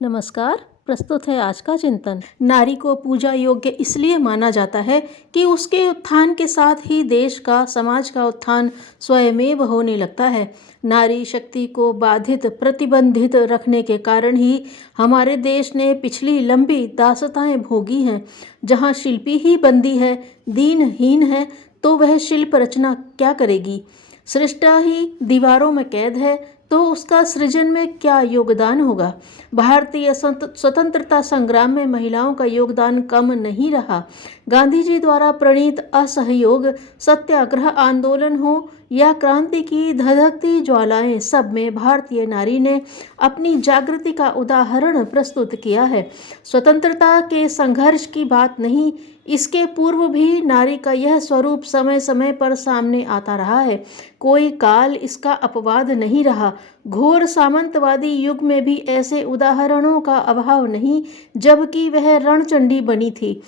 नमस्कार। प्रस्तुत है आज का चिंतन। नारी को पूजा योग्य इसलिए माना जाता है कि उसके उत्थान के साथ ही देश का, समाज का उत्थान स्वयमेव होने लगता है। नारी शक्ति को बाधित, प्रतिबंधित रखने के कारण ही हमारे देश ने पिछली लंबी दासताएं भोगी हैं। जहाँ शिल्पी ही बंदी है, दीनहीन है, तो वह शिल्प रचना क्या करेगी? सृष्टा ही दीवारों में कैद है, तो उसका सृजन में क्या योगदान होगा? भारतीय स्वतंत्रता संग्राम में महिलाओं का योगदान कम नहीं रहा। गांधी जी द्वारा प्रणीत असहयोग सत्याग्रह आंदोलन हो या क्रांति की धधकती ज्वालाएं, सब में भारतीय नारी ने अपनी जागृति का उदाहरण प्रस्तुत किया है। स्वतंत्रता के संघर्ष की बात नहीं, इसके पूर्व भी नारी का यह स्वरूप समय समय पर सामने आता रहा है। कोई काल इसका अपवाद नहीं रहा। घोर सामंतवादी युग में भी ऐसे उदाहरणों का अभाव नहीं, जबकि वह रणचंडी बनी थी।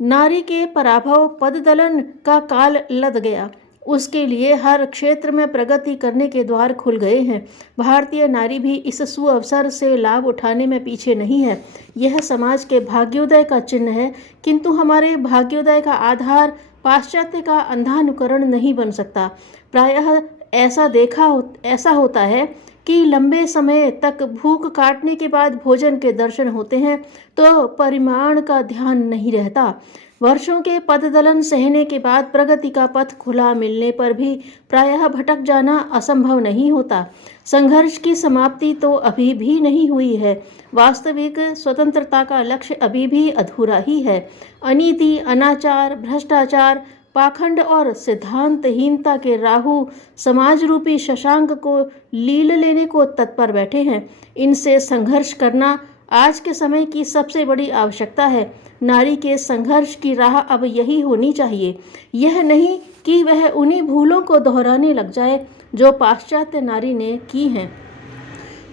नारी के पराभव पददलन का काल लद गया। उसके लिए हर क्षेत्र में प्रगति करने के द्वार खुल गए हैं। भारतीय नारी भी इस सुअवसर से लाभ उठाने में पीछे नहीं है। यह समाज के भाग्योदय का चिन्ह है, किंतु हमारे भाग्योदय का आधार पाश्चात्य का अंधानुकरण नहीं बन सकता। प्रायः ऐसा होता है कि लंबे समय तक भूख काटने के बाद भोजन के दर्शन होते हैं तो परिमाण का ध्यान नहीं रहता। वर्षों के पददलन सहने के बाद प्रगति का पथ खुला मिलने पर भी प्रायः भटक जाना असंभव नहीं होता। संघर्ष की समाप्ति तो अभी भी नहीं हुई है। वास्तविक स्वतंत्रता का लक्ष्य अभी भी अधूरा ही है। अनीति, अनाचार, भ्रष्टाचार, पाखंड और सिद्धांतहीनता के राहु समाज रूपी शशांक को लील लेने को तत्पर बैठे हैं। इनसे संघर्ष करना आज के समय की सबसे बड़ी आवश्यकता है। नारी के संघर्ष की राह अब यही होनी चाहिए। यह नहीं कि वह उन्हीं भूलों को दोहराने लग जाए जो पाश्चात्य नारी ने की हैं।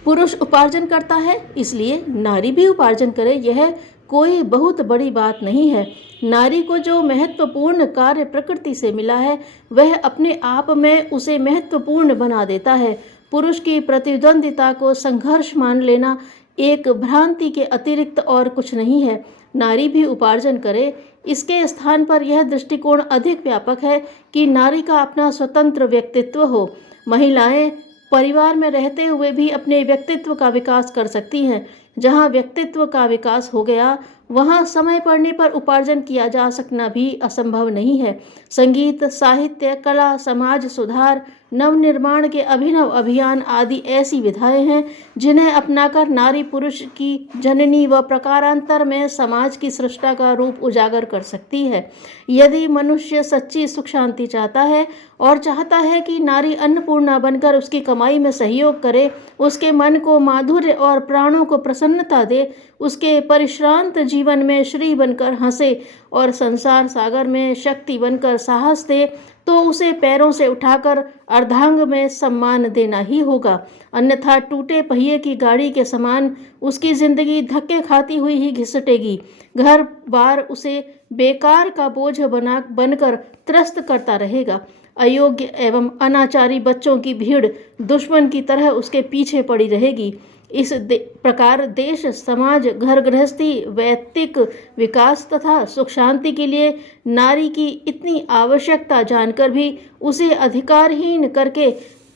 पुरुष उपार्जन करता है, इसलिए नारी भी उपार्जन करे, यह कोई बहुत बड़ी बात नहीं है। नारी को जो महत्वपूर्ण कार्य प्रकृति से मिला है, वह अपने आप में उसे महत्वपूर्ण बना देता है। पुरुष की प्रतिद्वंदिता को संघर्ष मान लेना एक भ्रांति के अतिरिक्त और कुछ नहीं है। नारी भी उपार्जन करे। इसके स्थान पर यह दृष्टिकोण अधिक व्यापक है कि नारी का अपना स्वतंत्र व्यक्तित्व हो। महिलाएं परिवार में रहते हुए भी अपने व्यक्तित्व का विकास कर सकती हैं। जहाँ व्यक्तित्व का विकास हो गया, वहाँ समय पड़ने पर उपार्जन किया जा सकना भी असंभव नहीं है। संगीत, साहित्य, कला, समाज सुधार, नवनिर्माण के अभिनव अभियान आदि ऐसी विधाएं हैं जिन्हें अपनाकर नारी पुरुष की जननी व प्रकारांतर में समाज की सृष्टा का रूप उजागर कर सकती है। यदि मनुष्य सच्ची सुख शांति चाहता है और चाहता है कि नारी अन्नपूर्णा बनकर उसकी कमाई में सहयोग करे, उसके मन को माधुर्य और प्राणों को प्रसन्नता दे, उसके परिश्रांत जीवन में श्री बनकर हंसे और संसार सागर में शक्ति बनकर साहस दे, तो उसे पैरों से उठाकर अर्धांग में सम्मान देना ही होगा। अन्यथा टूटे पहिए की गाड़ी के समान उसकी जिंदगी धक्के खाती हुई ही घिसटेगी। घर बार उसे बेकार का बोझ बनकर त्रस्त करता रहेगा। अयोग्य एवं अनाचारी बच्चों की भीड़ दुश्मन की तरह उसके पीछे पड़ी रहेगी। इस प्रकार देश, समाज, घर गृहस्थी, वैयक्तिक विकास तथा सुख शांति के लिए नारी की इतनी आवश्यकता जानकर भी उसे अधिकारहीन करके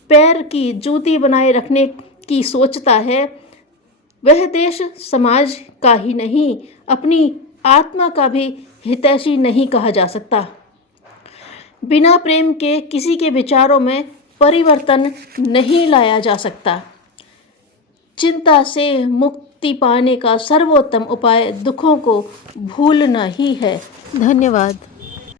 पैर की जूती बनाए रखने की सोचता है, वह देश समाज का ही नहीं, अपनी आत्मा का भी हितैषी नहीं कहा जा सकता। बिना प्रेम के किसी के विचारों में परिवर्तन नहीं लाया जा सकता। चिंता से मुक्ति पाने का सर्वोत्तम उपाय दुखों को भूलना ही है। धन्यवाद।